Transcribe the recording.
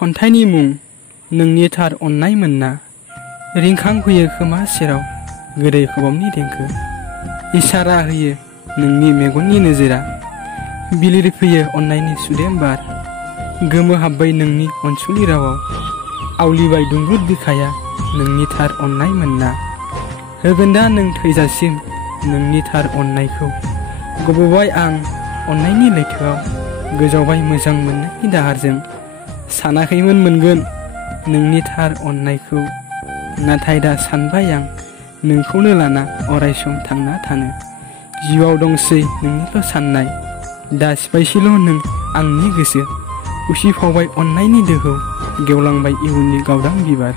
खन्थाइनि मुं नोंनि थार अननाय मोनना रिंखां फैयो खोमा सेराव गोदै खबामनि देंखो इसारा होयो नोंनि मेगननि नोजोरा बिलिर फैयो अननायनि सुदेम बार गोमो हाब्बाय नोंनि अनसुलि रावाव आवलिबाय दुंब्रुद बिखाया नोंनि थार अननाय मोनना होगोन दा नों थैजासिम नोंनि थार अननायखौ गबोबाय आं अननायनि लैथोआव गोजावबाय मोजां मोननायनि दाहारजों सानाखैमोन मोनगोन नोंनि थार अननायखौ नाथाय दा सानबाय आं नोंखौनो लाना अरायसम थांना थानो जिउआव दंसै नोंनिल' साननाय दा सिफायसैल' नों आंनि गोसो उसिफावबाय अननायनि दोहौ गेवलांबाय इयुननि गावदां बिबार।